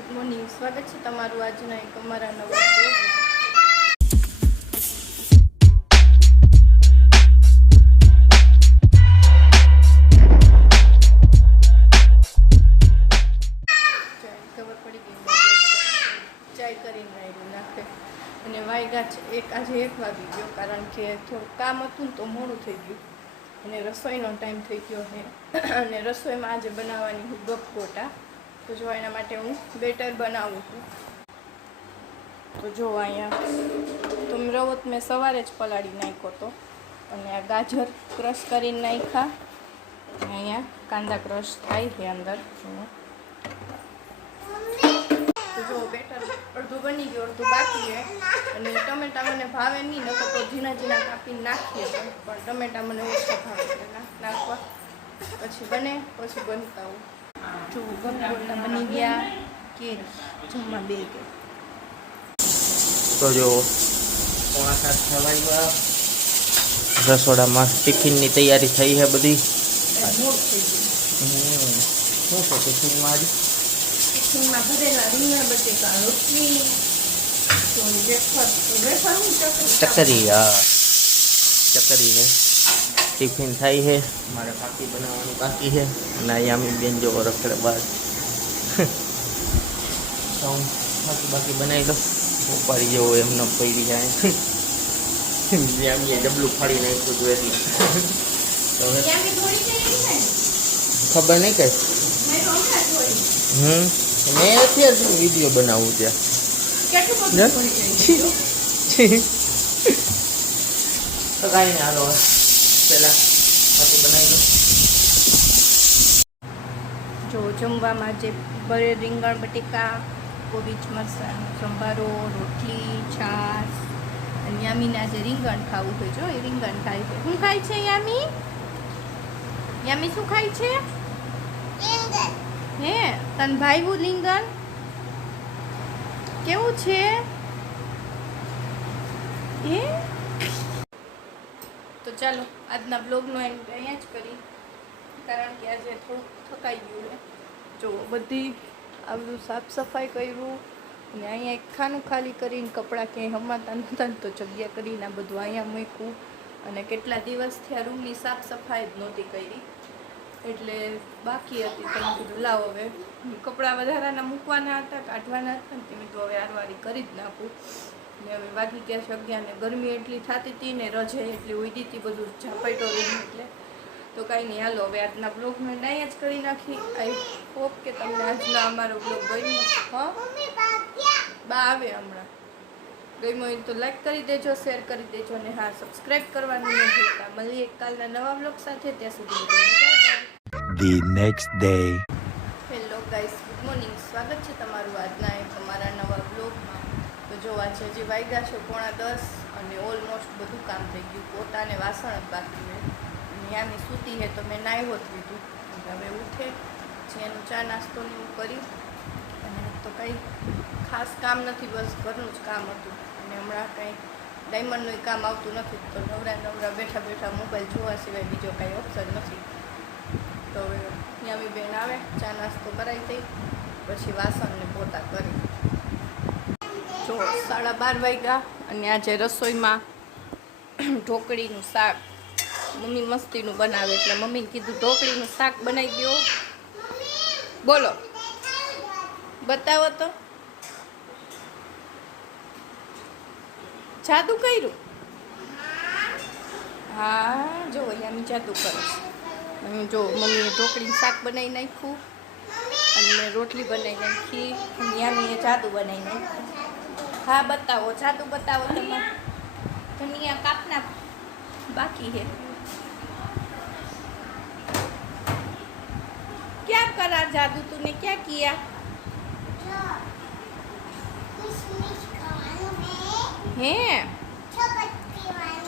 Good morning, સ્વાગત છે તમારું આજના એક અમારા નવા બ્લોગમાં. ખબર પડી ગઈ ચાય કરીને આવ્યું નાખે અને વાગ્યા છે આજે 1 વાગી ગયો, કારણ કે થોડું કામ હતું ને તો મોડું થઈ ગયું અને રસોઈનો ટાઈમ થઈ ગયો છે. અને રસોઈમાં આજે બનાવવાની હું ગપગોટા. તો જો એના માટે હું બેટર બનાવું છું. તો જો અહીંયા તો રવો મેં સવારે જ પલાળી નાખ્યો હતો અને આ ગાજર ક્રશ કરીને નાખ્યા અને અહીંયા કાંદા ક્રશ થાય છે અંદર. તો જો બેટર અડધું બની ગયું, અડધું બાકી છે. અને ટમેટા મને ભાવે નહીં, નકર તો ઝીણા ઝીણા કાપીને નાખીએ પણ ટમેટા મને ઓછા ભાવે એટલે નાખવા પછી બને પછી બનતા હું. જો ગપગોટા બની ગયા કે જમવા બે ગયા. તો જો 6:45 થવા રસોડામાં ટિફિનની તૈયારી થઈ છે બધી. મોડ થઈ ગયું. શું છે ટિફિનમાં આજે? ટિફિનમાં ભરેલા રીંગણ બટેકા રોટલી ચકરી. હા ચકરી છે. ટિફિન થાય છે, મારે બાકી બનાવવાનું બાકી છે. અને અહીંયા અમે બેન જો રખડે બહાર. બાકી બનાવી દો, ઉપાડી જવો એમ ન પડી જાય. આમ ડબલું ફાડી નાખ્યું હતું એટલે ખબર નહીં કઈ. મેં અત્યારે વિડીયો બનાવું ત્યાં તો કાંઈ ને હાલો પેલા બાકી બનાવી દો. જો જમવામાં જે ભરે રીંગણ બટેકા, કોબીજ મરચાં, સંભારો, રોટલી, છાશ. અને યામીને આજે રીંગણ ખાવું હોય. જો એ રીંગણ ખાય છે. શું ખાય છે યામી? યામી શું ખાય છે? હે તન ભાઈવું રીંગણ કેવું છે? હે તો ચાલો આજના બ્લોગનો એન્ડ અહીંયા જ કરી, કારણ કે આજે થોડુંક થકાઈ ગયું છે. જો બધી આવડું સાફ સફાઈ કર્યું અને અહીંયા એક ખાનું ખાલી કરીને કપડાં ક્યાંય હમાતા નહોતા ને તો જગ્યા કરીને આ બધું અહીંયા મૂક્યું. અને કેટલા દિવસથી આ રૂમની સાફ સફાઈ જ નહોતી કરી એટલે બાકી હતી. તો મેં કીધું લાવો હવે કપડાં વધારાના મૂકવાના હતા, કાઢવાના હતા ને તેમ તો હવે આરવારી કરી જ નાખું. ને હવે વાગી ગયા છે 11 ને ગરમી એટલી થતી હતી ને રજે એટલી ઉડી હતી, બધું ઝાપટો રહી. એટલે તો કાંઈ નહીં, હાલો હવે આજના બ્લોગનો અહીંયા જ કરી નાખી. આઈ હોપ કે તમને આજનો અમારો બ્લોગ ગમ્યો. હા બા આવે હમણાં. ગમ્યો હોય તો લાઈક કરી દેજો, શેર કરી દેજો અને હા સબસ્ક્રાઈબ કરવાનું ન ભૂલતા. મળીએ કાલના નવા બ્લોગ સાથે. ત્યાં સુધી The next day. Hello guys, good morning, સ્વાગત છે તમારું આજના એક અમારા નવા બ્લોગમાં. તો જોવા છે હજી વાગ્યા છે 9:30 અને ઓલમોસ્ટ બધું કામ થઈ ગયું. પોતાને વાસણ જ બાકી છે. યામી સૂતી છે તો મેં નાહ્યો જ લીધું. હવે ઉઠે પછી એનું ચા નાસ્તો ને એવું કરી. અને તો કંઈ ખાસ કામ નથી, બસ ઘરનું જ કામ હતું. અને હમણાં કંઈ ડાયમંડનું કામ આવતું નથી તો નવરા બેઠા બેઠા મોબાઈલ જોવા સિવાય બીજો કાંઈ ઓપ્શન નથી. તો હવે યામી બેન આવે, ચા નાસ્તો કરાવી દઈ, પછી વાસણને પોતા કરી. જો 12:30 વાગ્યા અને આજે રસોઈમાં ઢોકળીનું શાક મમ્મી મસ્તીનું બનાવે એટલે મમ્મીને કીધું ઢોકળીનું શાક બનાવી દો. બોલો બતાવો તો. જાદુ કર્યું? હા જો યામી જાદુ કરે છે. જો મમ્મીએ ઢોકળીનું શાક બનાવી નાખ્યું અને રોટલી બનાવી નાખી અને યામીએ જાદુ બનાવી નાખ્યું. હા બતાવો, જાદુ બતાવો. તમે ધનિયા કાપના બાકી है. क्या करा जादू, तूने क्या किया? હે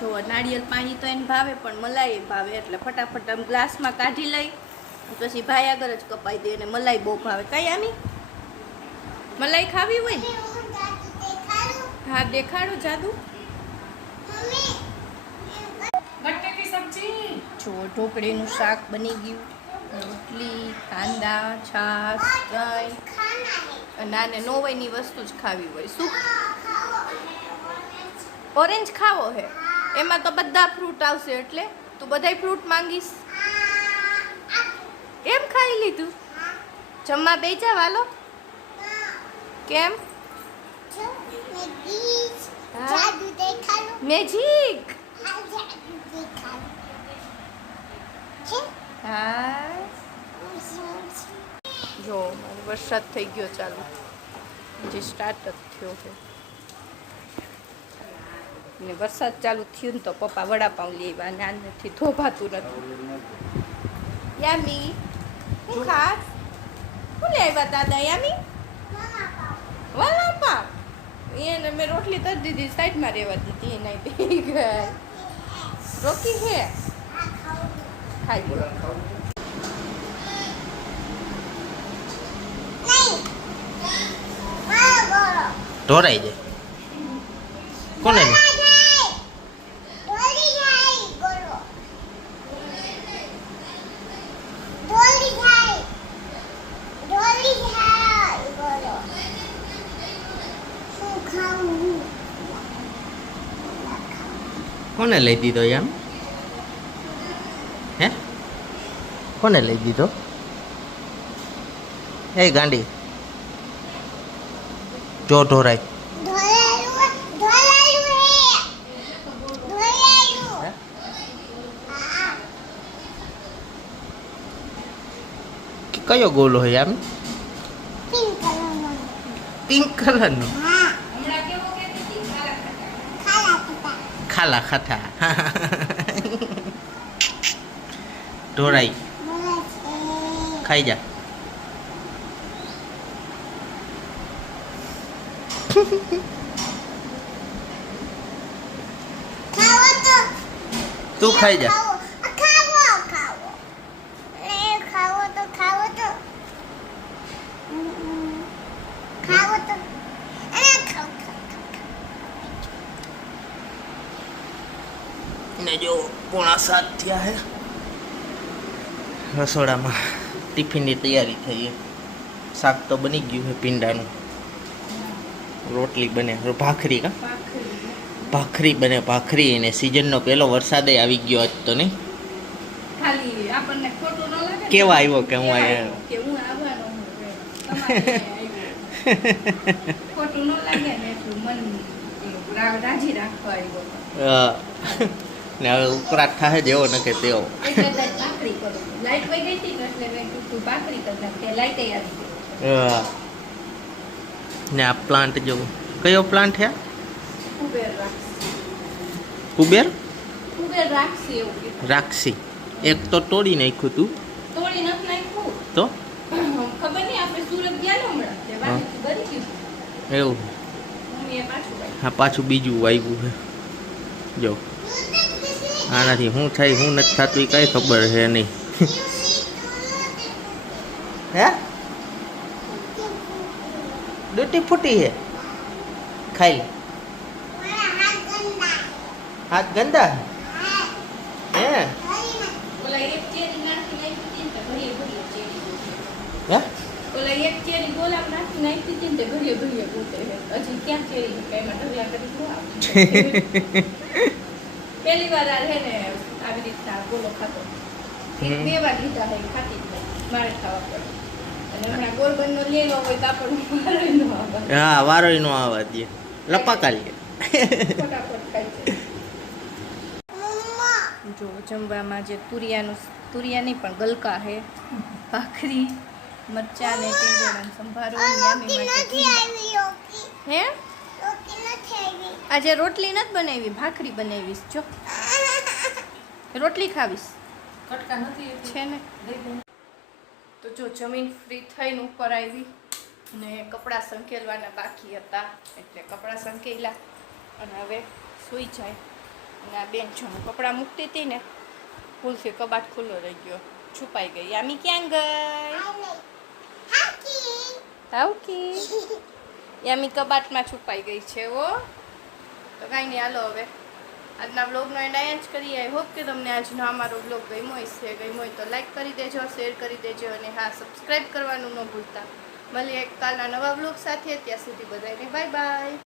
જો નાળિયેર પાણી તો એને ભાવે પણ મલાઈ ભાવે એટલે ફટાફટ આમ ગ્લાસમાં કાઢી લઈ પછી ભાઈ આગળ જ કપાઈ દે. અને મલાઈ બહુ ભાવે. કઈ આમી મલાઈ ખાવી હોય ને? હા દેખાડો જાદુ. જો ઢોકળીનું શાક બની ગયું, રોટલી, કાંદા, છાશ, દહીં અને આને નો વયની વસ્તુ જ ખાવી હોય. શું ઓરેન્જ ખાવો હે? એમાં તો બધા ફ્રૂટ આવશે, એટલે તું બધાય ફ્રૂટ માંગીશ? એમ ખાઈ લીધું? જમવા બેજા વાલો? કેમ? મેજિક. હા જો વરસાદ થઈ ગયો ચાલુ, જે સ્ટાર્ટ જ થયો છે ને વરસાદ ચાલુ થયું ને તો પપ્પા વડાપાઉં લેવા ને આનાથી થોભાતું નથી. યામી શું ખાસ? શું લેવા દાદા? યામી વડાપાઉં. એને મેં રોટલી કરી દીધી, સાઈડમાં રહેવા દીધી, એના બે ગઈ રોકી હે ખાઈ ગયો. ઢોરાઈ જાય કોને? કોને લઈ દીધો એમ? હે કોને લઈ દીધો? એ ગાંડી જો ઢોરાય. કયો ગોલો હોય આમ? પિંક કલરનો. ખાલા ખાટા ઢોરાઈ ખાઈ જા. તું ખાઈ જા. ને જો 6:45 થયા હે. રસોડામાં ટિફિનની તૈયારી થઈ છે. શાક તો બની ગયું છે પીંડાનું, રોટલી બને, ભાખરી કા ભાખરી બને, ભાખરી. અને સિઝનનો પહેલો વરસાદ આવી ગયો આજ તો નહીં? ખાલી આપણને ખોટું ન લાગે કેવા આવ્યો કે હું આવ્યો કે હું આવવાનો હું ખોટું ન લાગે ને એટલું મન રાજી રાખવા આવ્યો. ને હવે ઉકળાટ થાય જેવો ન કે તેવો. એટલે ભાખરી કરું. લાઈટ વહી ગઈ હતી ને એટલે મેં કીધું ભાખરી કરી નાખી. લાઈટ આવી ગઈ. ને આ પ્લાન્ટ જો કયો પ્લાન્ટ છે? કુબેર રાખશે. કુબેર કુબેર રાખશે એવું કીધું. રાખશી. એક તો તોડી નાખ્યું તું. તોડી નથી નાખ્યું તો ખબર નહીં, આપણે સુરત ગયા ને હમણાં તે વાડીથી બરી ગયું એવું? મમ્મીએ પાછું વાવ્યું. હા પાછું બીજું આવ્યું છે જો. આનાથી શું થાય શું નથી થતું એ કઈ ખબર છે નહીં. હે ડૂટી ફૂટી છે, ખાઈ લે. હાથ ગંદા હે? ઓલા એક ચેરી નાખી નાખી હતી ને તે ઘડીએ ઘડીએ ચેરી ગોતે. હે ઓલા એક ચેરી ગોલાબ નાખી નાખી હતી ને તે ઘડીએ ઘડીએ ગોતે. હજી ક્યાં ચેરી કઈમાં ઢગલા કરી શું આવે? પહેલી વાર આ છે ને આવી રીતના ગોલો ખાતો. એક બે વાર લીધા હોય ખાતી જ નહીં. મારે ખાવા પડે. અને હમણાં ગોરબંધનો લેલો હોય તો આપણને વારો ન આવે. હા વારોય નો આવવા દે, લપાકા લે. ફટાફટ ખાઈ જાય. જો જમવામાં જે તુરિયા નહીં પણ ગલકા છે, ભાખરી, મરચાં ને ટીંડોળાનો સંભારો, યામી માટે હે આજે રોટલી નથી બનાવી, ભાખરી બનાવીશ. જો રોટલી ખાવીશ કટકા નથી છે ને. તો જો જમીન ફ્રી થઈને ઉપર આવી ને કપડાં સંકેલવાના બાકી હતા એટલે કપડાં સંકેલા અને હવે સૂઈ જાય. અને આ બેન જો હું કપડાં મૂકતી હતી ને ભૂલથી કબાટ ખુલ્લો રહી ગયો, છુપાઈ ગઈ. યામી ક્યાં ગઈ? હાઉકી યામી કબાટમાં છુપાઈ ગઈ છે. ઓ તો કાંઈ નહીં, હાલો હવે આજના વ્લોગનો એન્ડ અહીંયા જ કરીએ. આઈ હોપ કે તમને આજનો અમારો વ્લોગ ગમ્યો હોય તો લાઈક કરી દેજો, શેર કરી દેજો અને હા સબસ્ક્રાઈબ કરવાનું ન ભૂલતા. મળીએ એક કાલના નવા બ્લોગ સાથે. ત્યાં સુધી બધાને બાય બાય.